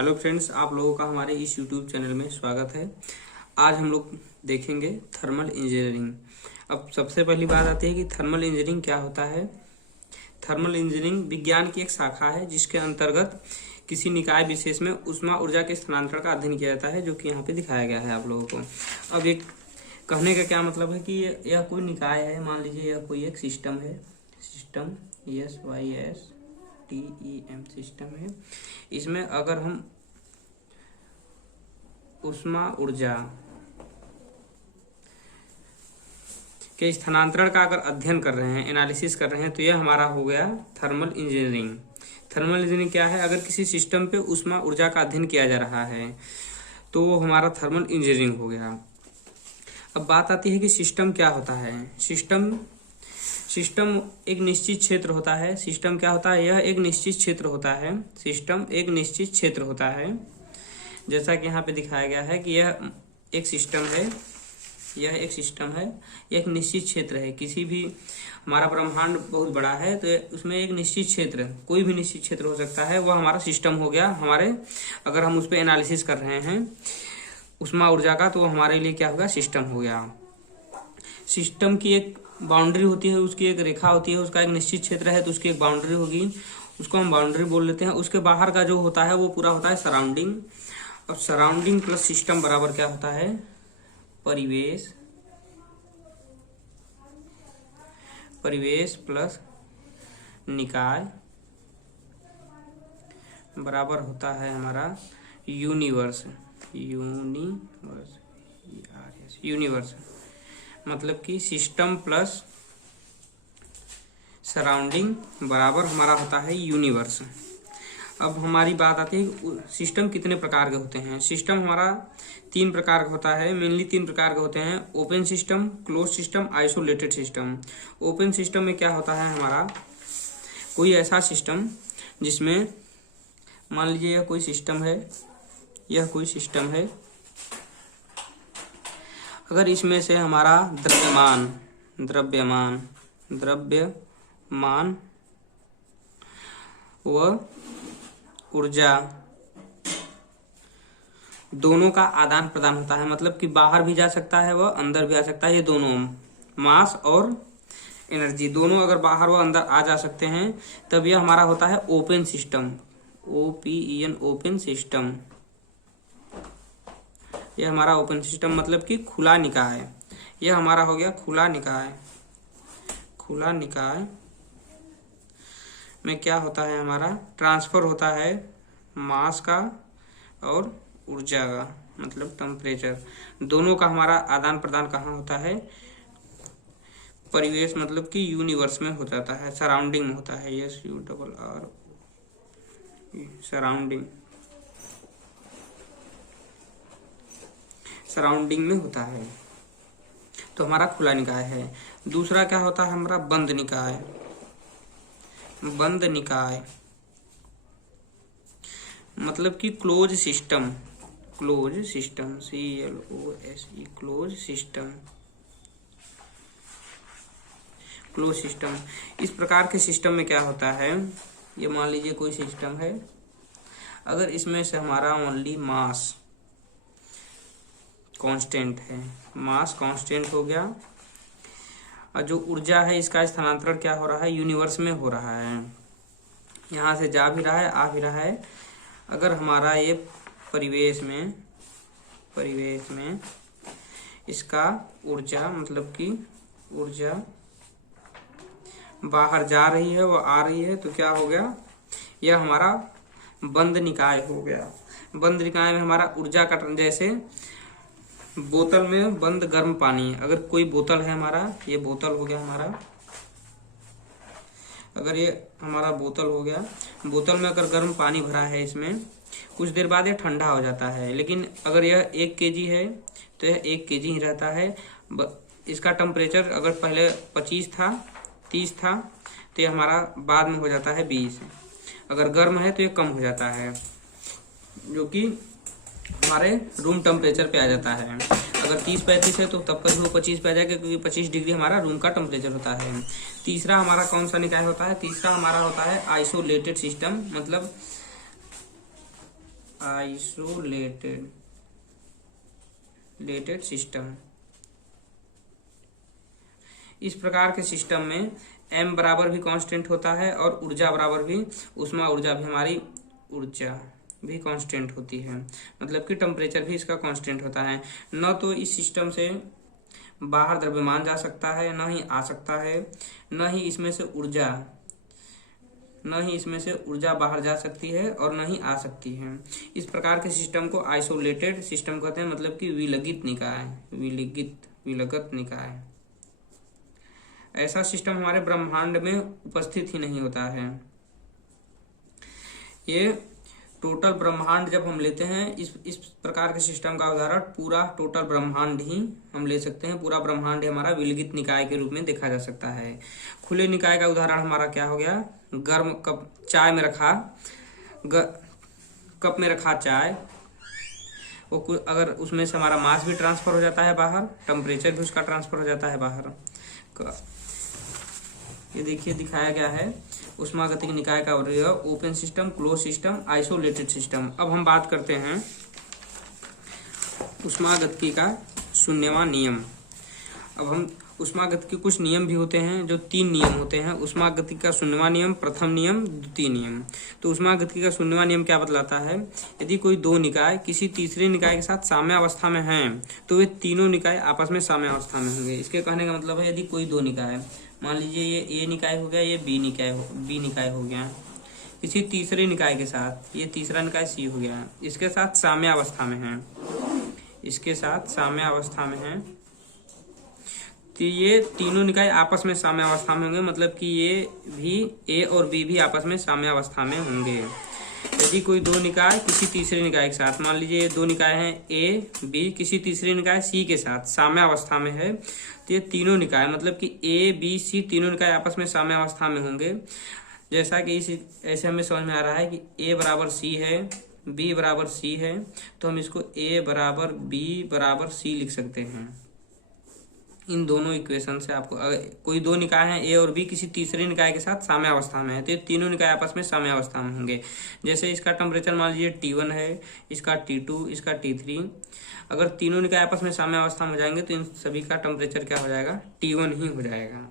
Hello friends, आप लोगों का हमारे इस यूट्यूब चैनल में स्वागत है। आज हम लोग देखेंगे थर्मल इंजीनियरिंग। अब सबसे पहली बात आती है कि थर्मल इंजीनियरिंग क्या होता है। थर्मल इंजीनियरिंग विज्ञान की एक शाखा है जिसके अंतर्गत किसी निकाय विशेष में ऊष्मा ऊर्जा के स्थानांतरण का अध्ययन किया जाता है, जो कि यहाँ पे दिखाया गया है आप लोगों को। अब एक कहने का क्या मतलब है कि यह कोई निकाय है। मान लीजिए यह कोई एक सिस्टम है, सिस्टम SYSTEM सिस्टम है। इसमें अगर हम ऊष्मा ऊर्जा के स्थानांतरण का अगर अध्ययन कर रहे हैं, एनालिसिस कर रहे हैं, तो यह हमारा हो गया थर्मल इंजीनियरिंग। थर्मल इंजीनियरिंग क्या है? अगर किसी सिस्टम पे ऊष्मा ऊर्जा का अध्ययन किया जा रहा है तो वो हमारा थर्मल इंजीनियरिंग हो गया। अब बात आती है कि सिस्टम क्या होता है। सिस्टम एक निश्चित क्षेत्र होता है। सिस्टम क्या होता है? यह एक निश्चित क्षेत्र होता है। सिस्टम एक निश्चित क्षेत्र होता है, जैसा कि यहाँ पे दिखाया गया है कि यह एक सिस्टम है, यह एक सिस्टम है, एक निश्चित क्षेत्र है। किसी भी हमारा ब्रह्मांड बहुत बड़ा है तो उसमें एक निश्चित क्षेत्र, कोई भी निश्चित क्षेत्र हो सकता है, वह हमारा सिस्टम हो गया। हमारे अगर हम उस पर एनालिसिस कर रहे हैं ऊष्मा ऊर्जा का, तो हमारे लिए क्या होगा? सिस्टम हो गया। सिस्टम की एक बाउंड्री होती है, उसकी एक रेखा होती है, उसका एक निश्चित क्षेत्र है तो उसकी एक बाउंड्री होगी, उसको हम बाउंड्री बोल लेते हैं। उसके बाहर का जो होता है वो पूरा होता है सराउंडिंग। अब सराउंडिंग प्लस सिस्टम बराबर क्या होता है? परिवेश। परिवेश प्लस निकाय बराबर होता है हमारा यूनिवर्स। यूनिवर्स मतलब कि सिस्टम प्लस सराउंडिंग बराबर हमारा होता है यूनिवर्स। अब हमारी बात आती है सिस्टम कितने प्रकार के होते हैं। सिस्टम हमारा 3 प्रकार का होता है, मेनली 3 प्रकार के होते हैं। Open system, close system, isolated system. Open system में क्या होता है हमारा? कोई ऐसा सिस्टम जिसमें मान लीजिए यह कोई सिस्टम है, यह कोई सिस्टम है। अगर इसमें से हमारा द्रव्यमान व ऊर्जा दोनों का आदान प्रदान होता है, मतलब कि बाहर भी जा सकता है वह अंदर भी आ सकता है। ये दोनों मास और एनर्जी दोनों अगर बाहर व अंदर आ जा सकते हैं तब यह हमारा होता है open system. OPEN open system. यह हमारा ओपन सिस्टम मतलब कि खुला निकाय। यह हमारा हो गया खुला निकाय। खुला निकाय में क्या होता है हमारा? ट्रांसफर होता है मास का और ऊर्जा का, मतलब टेम्परेचर दोनों का हमारा आदान प्रदान कहाँ होता है? परिवेश मतलब कि यूनिवर्स में हो जाता है, सराउंडिंग में होता है। SURR सराउंडिंग में होता है, तो हमारा खुला निकाय है। दूसरा क्या होता है हमारा? बंद निकाय। बंद निकाय मतलब कि close system. Close system CLOSE close system. Close system इस प्रकार के सिस्टम में क्या होता है? ये मान लीजिए कोई सिस्टम है, अगर इसमें से हमारा ओनली मास कांस्टेंट है, मास कांस्टेंट हो गया, और जो ऊर्जा है इसका स्थानांतरण क्या हो रहा है? यूनिवर्स में हो रहा है, यहाँ से जा भी रहा है आ भी रहा है। अगर हमारा ये परिवेश में इसका ऊर्जा मतलब कि ऊर्जा बाहर जा रही है वो आ रही है, तो क्या हो गया? यह हमारा बंद निकाय हो गया। बंद निकाय में हमारा ऊर्जा का, जैसे बोतल में बंद गर्म पानी, अगर कोई बोतल है हमारा, ये बोतल हो गया हमारा, अगर ये हमारा बोतल हो गया, बोतल में अगर गर्म पानी भरा है, इसमें कुछ देर बाद ये ठंडा हो जाता है। लेकिन अगर यह 1 kg है तो यह 1 kg ही रहता है। इसका टेम्परेचर अगर पहले 25 था, 30 था, तो ये हमारा बाद में हो जाता है 20। अगर गर्म है तो ये कम हो जाता है, जो कि हमारे रूम टेम्परेचर पे आ जाता है। अगर 30-35 है तो तब कभी वो 25 पे आ जाएगा, क्योंकि 25 डिग्री हमारा रूम का टेम्परेचर होता है। तीसरा हमारा कौन सा निकाय होता है? तीसरा हमारा होता है आइसोलेटेड सिस्टम, मतलब आइसोलेटेड सिस्टम। इस प्रकार के सिस्टम में m बराबर भी कांस्टेंट होता है और ऊर्जा बराबर भी, ऊष्मा ऊर्जा भी, हमारी ऊर्जा भी कांस्टेंट होती है, मतलब कि टेम्परेचर भी इसका कांस्टेंट होता है। न तो इस सिस्टम से बाहर द्रव्यमान जा सकता है, न ही आ सकता है, न ही इसमें से ऊर्जा बाहर जा सकती है और न ही आ सकती है। इस प्रकार के सिस्टम को आइसोलेटेड सिस्टम कहते हैं, मतलब कि विलगित निकाय। ऐसा सिस्टम हमारे ब्रह्मांड में उपस्थित ही नहीं होता है। ये टोटल ब्रह्मांड जब हम लेते हैं, इस प्रकार के सिस्टम का उदाहरण पूरा टोटल ब्रह्मांड ही हम ले सकते हैं। पूरा ब्रह्मांड हमारा विलगित निकाय के रूप में देखा जा सकता है। खुले निकाय का उदाहरण हमारा क्या हो गया? गर्म कप चाय में रखा, कप में रखा चाय, वो अगर उसमें से हमारा मास भी ट्रांसफर हो जाता है बाहर, टेम्परेचर भी उसका ट्रांसफर हो जाता है बाहर। ये देखिए दिखाया गया है उष्मागतिक निकाय का open system, close system, isolated system. अब हम बात करते हैं उष्मागतिकी का शून्यवां नियम। अब हम उष्मागतिकी के कुछ नियम भी होते हैं, जो 3 नियम होते हैं। उष्मागतिकी का शून्यवां नियम, प्रथम नियम, द्वितीय नियम। तो उष्मागतिकी का शून्यवां नियम क्या बतलाता है? यदि कोई 2 निकाय किसी तीसरे निकाय के साथ साम्यावस्था में हैं, तो वे तीनों निकाय आपस में साम्यावस्था में होंगे। इसके कहने का मतलब है, यदि कोई 2 निकाय, मान लीजिए ये ए निकाय हो गया, ये बी निकाय हो गया, किसी तीसरे निकाय के साथ, ये तीसरा निकाय सी हो गया, इसके साथ साम्यावस्था में है, तो ये तीनों निकाय आपस में साम्यावस्था में होंगे, मतलब कि ये भी ए और बी भी आपस में साम्यावस्था में होंगे। यदि कोई 2 निकाय किसी तीसरे निकाय के साथ, मान लीजिए 2 निकाय हैं ए बी, किसी तीसरे निकाय सी के साथ साम्यावस्था में है, तो ये तीनों निकाय, मतलब कि ए बी सी तीनों निकाय आपस में साम्यावस्था में होंगे। जैसा कि ऐसे हमें समझ में आ रहा है कि ए बराबर सी है, बी बराबर सी है, तो हम इसको ए बराबर बी बराबर सी लिख सकते हैं। इन दोनों इक्वेशन से आपको, अगर कोई 2 निकाय हैं ए और बी किसी तीसरे निकाय के साथ साम्यावस्था में है, तो ये तीनों निकाय आपस में साम्यावस्था में होंगे। जैसे इसका टेम्परेचर मान लीजिए T1 है, इसका T2, इसका T3। अगर तीनों निकाय आपस में साम्यावस्था में हो जाएंगे तो इन सभी का टेम्परेचर क्या हो जाएगा? T1 ही हो जाएगा।